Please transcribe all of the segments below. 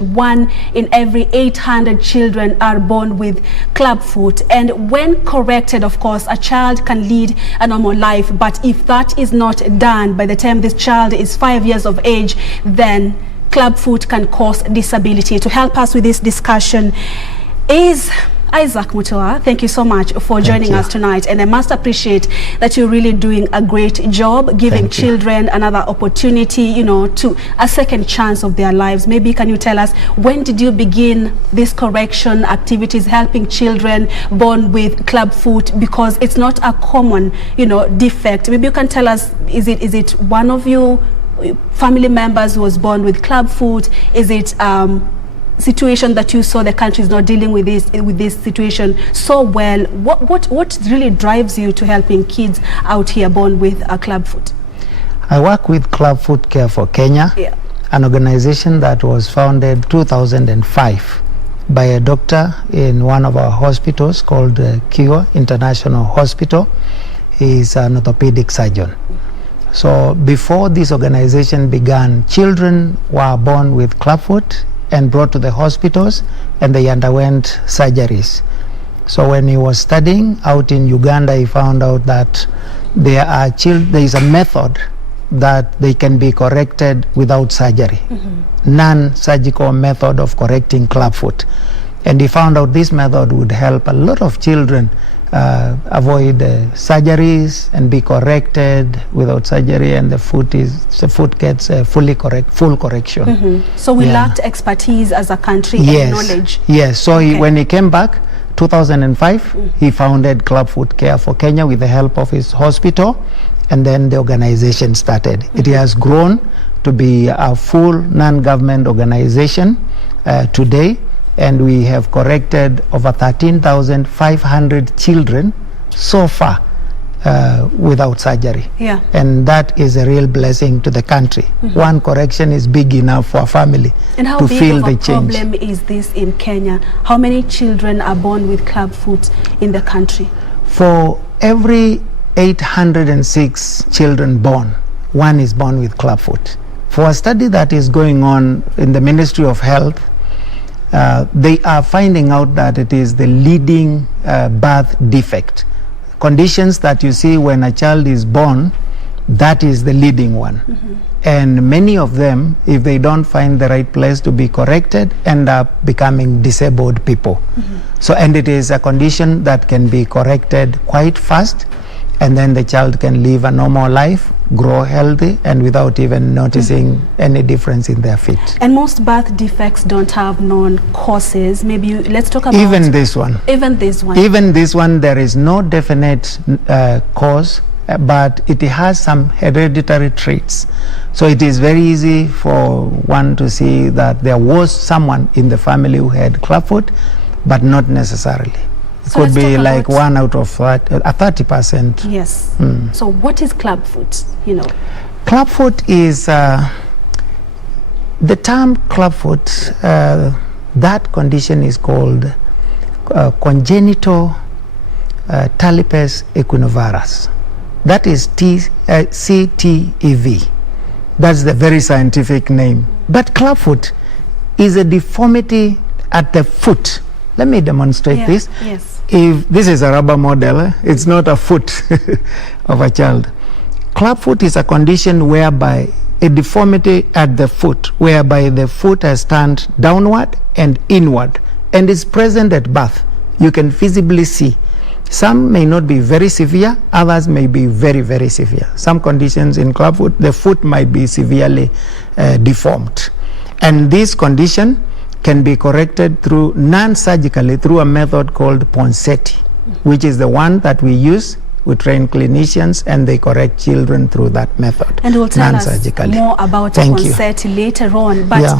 1 in every 800 children are born with clubfoot, and when corrected, of course, a child can lead a normal life. But if that is not done by the time this child is 5 years of age, then clubfoot can cause disability. To help us with this discussion is Isaac Mutua. Thank you so much for joining us tonight, and I must appreciate that you're really doing a great job giving children another opportunity, you know, to a second chance of their lives. Maybe can you tell us, when did you begin these correction activities helping children born with clubfoot, because it's not a common, you know, defect? Maybe you can tell us, is it one of you family members who was born with clubfoot? Is it situation that you saw the country is not dealing with this situation so well? What really drives you to helping kids out here born with a clubfoot? I work with Clubfoot Care for Kenya, an organization that was founded 2005 by a doctor in one of our hospitals called Cure International Hospital. He's an orthopedic surgeon. So before this organization began, children were born with clubfoot and brought to the hospitals, and they underwent surgeries. So when he was studying out in Uganda, he found out that there is a method that they can be corrected without surgery, non-surgical method of correcting clubfoot. And he found out this method would help a lot of children avoid surgeries and be corrected without surgery, and the foot gets full correction. So we lacked expertise as a country and knowledge. Yes, so when he came back 2005, he founded Clubfoot Care for Kenya with the help of his hospital, and then the organization started. It has grown to be a full non-government organization today, and we have corrected over 13,500 children so far without surgery. And that is a real blessing to the country. One correction is big enough for a family to feel the change. And how big of a problem is this in Kenya? How many children are born with clubfoot in the country? For every 806 children born, one is born with clubfoot. For a study that is going on in the Ministry of Health, they are finding out that it is the leading birth defect. Conditions that you see when a child is born, that is the leading one. And many of them, if they don't find the right place to be corrected, end up becoming disabled people. So, and it is a condition that can be corrected quite fast, and then the child can live a normal life, grow healthy, and without even noticing any difference in their feet. And most birth defects don't have known causes. Maybe let's talk about even this one. Even this one. Even this one, there is no definite cause, but it has some hereditary traits. So it is very easy for one to see that there was someone in the family who had clubfoot, but not necessarily. It could be like 1 out of 30%. Yes. So what is clubfoot? You know, clubfoot is the term clubfoot. That condition is called congenital talipes equinovarus. That is CTEV. That's the very scientific name. But clubfoot is a deformity at the foot. Let me demonstrate this. If this is a rubber model, it's not a foot of a child. Clubfoot is a condition whereby a deformity at the foot, whereby the foot has turned downward and inward, and is present at birth. You can visibly see. Some may not be very severe, others may be very, very severe. Some conditions in clubfoot, the foot might be severely deformed. And this condition can be corrected through non-surgically through a method called Ponseti, which is the one that we use. We train clinicians and they correct children through that method. And we'll tell us more about Ponseti later on. But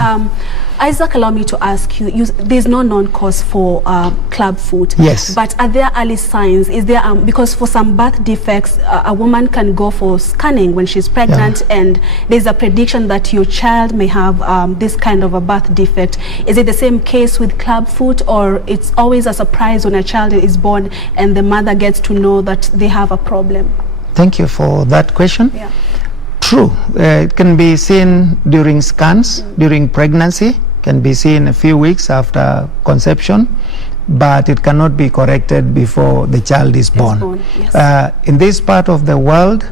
Isaac, allow me to ask you, there's no known cause for clubfoot. Yes. But are there early signs? Is there, because for some birth defects, a woman can go for scanning when she's pregnant, and there's a prediction that your child may have this kind of a birth defect. Is it the same case with clubfoot, or it's always a surprise when a child is born and the mother gets to know that they have a problem? Thank you for that question. True. It can be seen during scans, during pregnancy, can be seen a few weeks after conception, but it cannot be corrected before the child is born. Yes. In this part of the world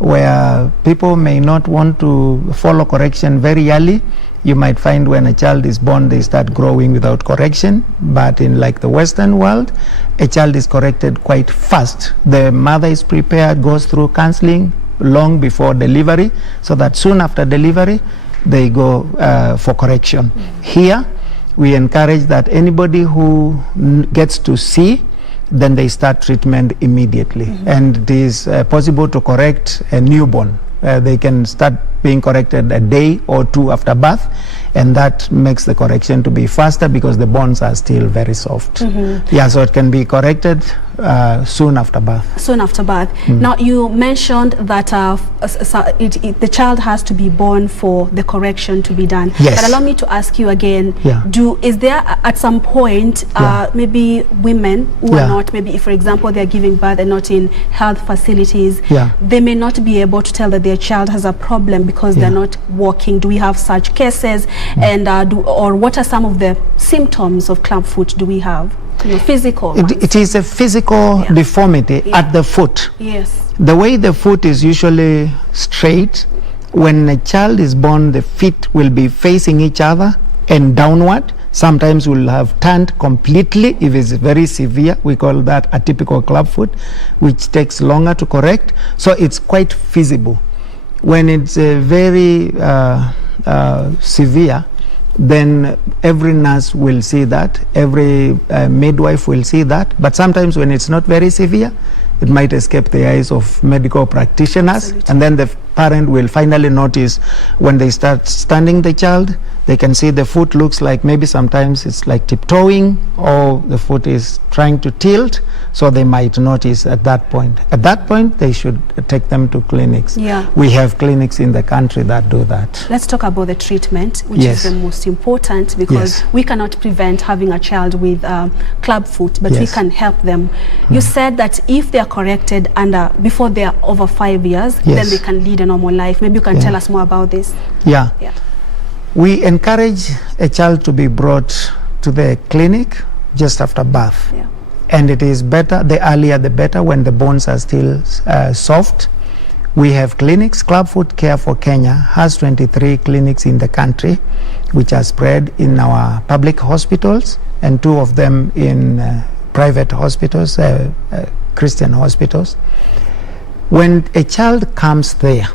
where people may not want to follow correction very early, you might find when a child is born, they start growing without correction. But in like the Western world, a child is corrected quite fast. The mother is prepared, goes through counseling long before delivery, so that soon after delivery, they go for correction. Here, we encourage that anybody who gets to see, then they start treatment immediately. And it is possible to correct a newborn. They can start being corrected a day or two after birth, and that makes the correction to be faster because the bones are still very soft. Yeah, so it can be corrected soon after birth. Soon after birth. Now, you mentioned that the child has to be born for the correction to be done. Yes. But allow me to ask you again, Yeah. is there at some point maybe women who are not, maybe if, for example, they're giving birth and not in health facilities, they may not be able to tell that their child has a problem because they're not walking? Do we have such cases? And or what are some of the symptoms of clubfoot do we have? Physical. It is a physical deformity at the foot. Yes. The way the foot is usually straight, when a child is born, the feet will be facing each other and downward. Sometimes we'll have turned completely. If it's very severe, we call that atypical clubfoot, which takes longer to correct. So it's quite feasible. When it's very severe, then every nurse will see that, every midwife will see that. But sometimes when it's not very severe, it might escape the eyes of medical practitioners. Absolutely. And then the parent will finally notice when they start standing the child, they can see the foot looks like maybe sometimes it's like tiptoeing, or the foot is trying to tilt, so they might notice at that point. At that point, they should take them to clinics. Yeah. We have clinics in the country that do that. Let's talk about the treatment, which is the most important, because we cannot prevent having a child with clubfoot, but we can help them. You said that if they are corrected before they are over 5 years, then they can lead a normal life. Maybe you can tell us more about this. Yeah. We encourage a child to be brought to the clinic just after birth. And it is better, the earlier the better, when the bones are still soft. We have clinics. Clubfoot Care for Kenya has 23 clinics in the country, which are spread in our public hospitals, and 2 of them in private hospitals, Christian hospitals. When a child comes there,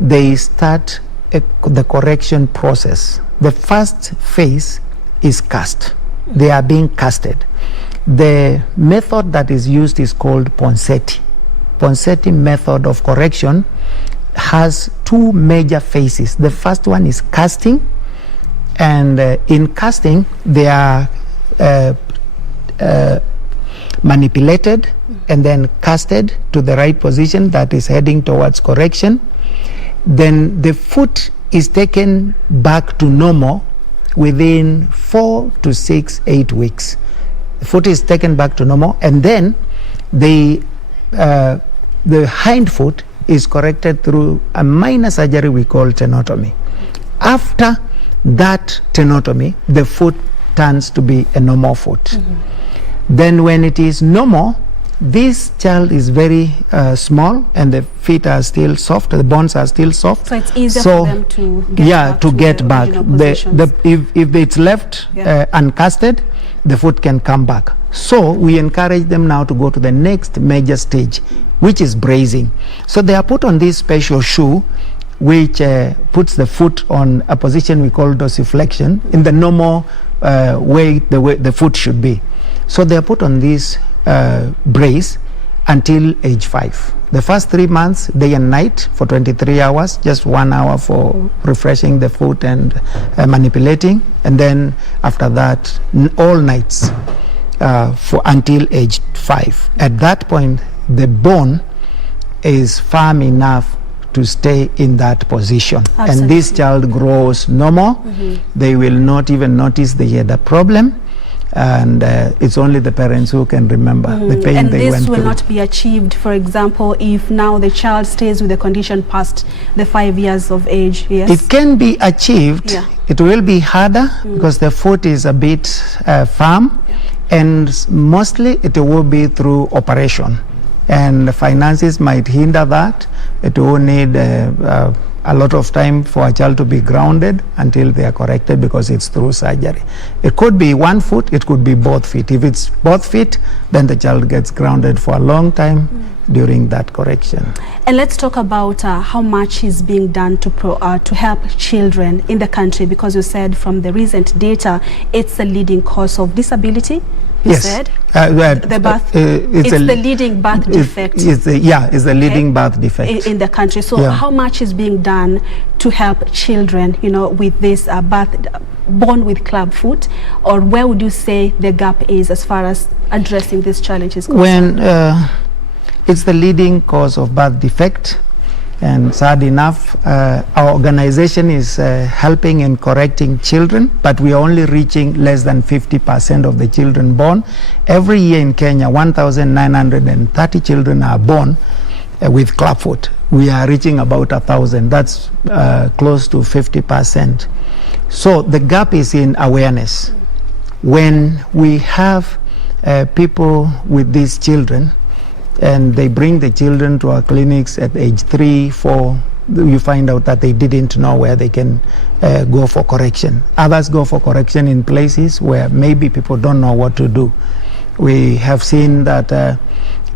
they start the correction process. The first phase is cast. They are being casted. The method that is used is called Ponseti. Ponseti method of correction has 2 major phases. The first one is casting, and in casting they are manipulated and then casted to the right position that is heading towards correction. Then the foot is taken back to normal within 4 to 6, 8 weeks. The foot is taken back to normal, and then the hind foot is corrected through a minor surgery we call tenotomy. After that tenotomy, the foot turns to be a normal foot. Then when it is normal, this child is very small and the feet are still soft, the bones are still soft. So it's easier for them to get back to the if it's left uncasted, the foot can come back. So we encourage them now to go to the next major stage, which is bracing. So they are put on this special shoe which puts the foot on a position we call dorsiflexion, in the normal way the foot should be. So they are put on this brace until age 5. The first 3 months, day and night for 23 hours, just 1 hour for refreshing the foot and manipulating, and then after that all nights for until age 5. At that point, the bone is firm enough to stay in that position. Absolutely. And this child grows normal. They will not even notice they had a problem. and it's only the parents who can remember the pain and they went this will through. not be achieved, for example, if now the child stays with the condition past the 5 years of age. Yes, it can be achieved. Yeah. It will be harder because the foot is a bit firm, and mostly it will be through operation, and finances might hinder that. It will need a lot of time for a child to be grounded until they are corrected, because it's through surgery. It could be one foot, it could be both feet. If it's both feet, then the child gets grounded for a long time during that correction. And let's talk about how much is being done to help children in the country, because you said from the recent data it's a leading cause of disability. You Yes. said The birth, it's the leading birth defect. It's the leading birth defect in the country. So Yeah. how much is being done to help children, you know, with this born with club foot, or where would you say the gap is as far as addressing these challenges? when it's the leading cause of birth defect? And sad enough, our organization is helping in correcting children, but we are only reaching less than 50% of the children born. Every year in Kenya, 1,930 children are born with clubfoot. We are reaching about 1,000. That's close to 50%. So the gap is in awareness. When we have people with these children, and they bring the children to our clinics at age 3, 4, you find out that they didn't know where they can go for correction. Others go for correction in places where maybe people don't know what to do. We have seen that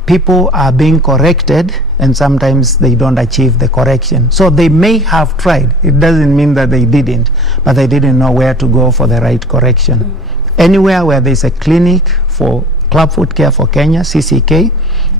people are being corrected, and sometimes they don't achieve the correction. So they may have tried. It doesn't mean that they didn't, but they didn't know where to go for the right correction. Anywhere where there's a clinic for Clubfoot Care for Kenya, CCK,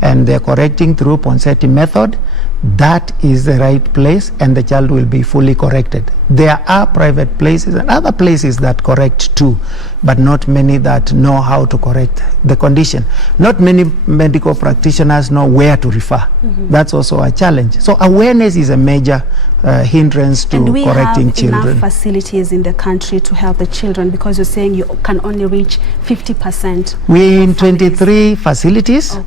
and they're correcting through Ponseti method, that is the right place, and the child will be fully corrected. There are private places and other places that correct too, but not many that know how to correct the condition. Not many medical practitioners know where to refer. That's also a challenge. So awareness is a major hindrance to correcting children. And do we have enough facilities in the country to help the children? Because you're saying you can only reach 50%. We're in 23 facilities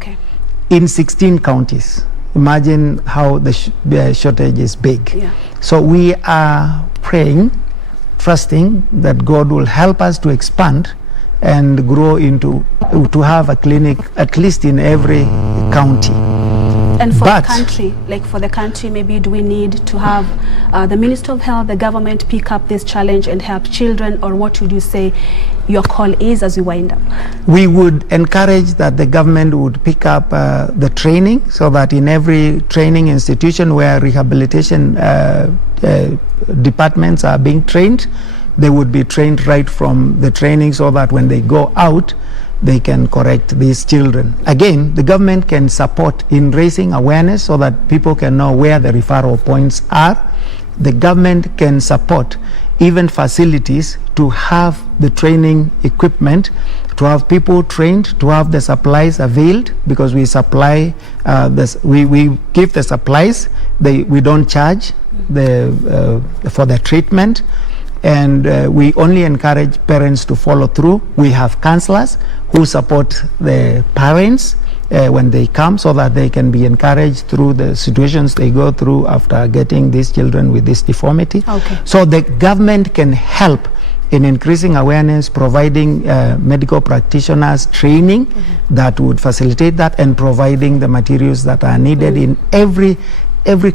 in 16 counties. Imagine how the shortage is big. Yeah. So we are praying, trusting that God will help us to expand and grow to have a clinic at least in every county. And for the country, like for the country, maybe do we need to have the Minister of Health, the government pick up this challenge and help children, or what would you say your call is as we wind up? We would encourage that the government would pick up the training, so that in every training institution where rehabilitation departments are being trained, they would be trained right from the training, so that when they go out, they can correct these children. Again, the government can support in raising awareness so that people can know where the referral points are. The government can support even facilities to have the training equipment, to have people trained, to have the supplies availed, because we supply we give the supplies. We don't charge for the treatment. And we only encourage parents to follow through. We have counselors who support the parents when they come, so that they can be encouraged through the situations they go through after getting these children with this deformity. So the government can help in increasing awareness, providing medical practitioners training that would facilitate that, and providing the materials that are needed in every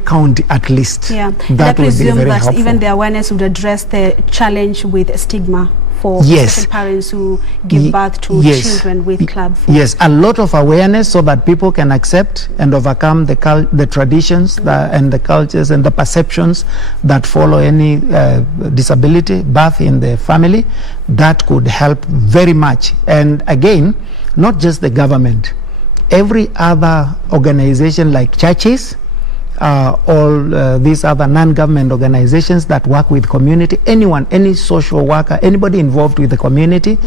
county at least. Yeah, that and I presume would be very that helpful. even the awareness would address the challenge with stigma for parents who give birth to children with club foot. Yes, a lot of awareness so that people can accept and overcome the traditions and the cultures and the perceptions that follow any disability, birth in the family. That could help very much. And again, not just the government, every other organization like churches, all these other non-government organizations that work with community, anyone, any social worker, anybody involved with the community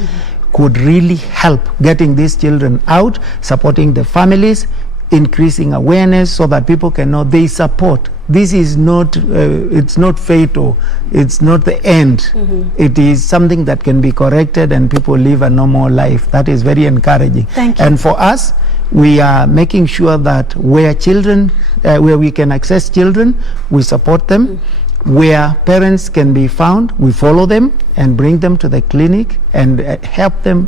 could really help getting these children out, supporting the families, increasing awareness so that people can know they support this is not, it's not fatal, it's not the end. It is something that can be corrected and people live a normal life. That is very encouraging. Thank you. And for us, we are making sure that where children, where we can access children, we support them. Where parents can be found, we follow them and bring them to the clinic and help them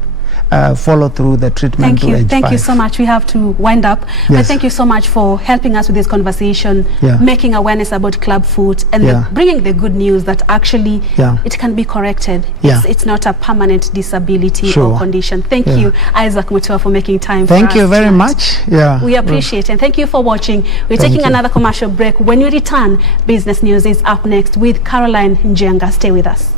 follow through the treatment. Thank you. Thank you so much. We have to wind up. Yes. But thank you so much for helping us with this conversation, making awareness about club foot, and bringing the good news that actually it can be corrected. It's not a permanent disability or condition. Thank you, Isaac Mutua, for making time for us. Thank you very much. We appreciate it. And thank you for watching. We're taking another commercial break. When we return, Business News is up next with Caroline Njenga. Stay with us.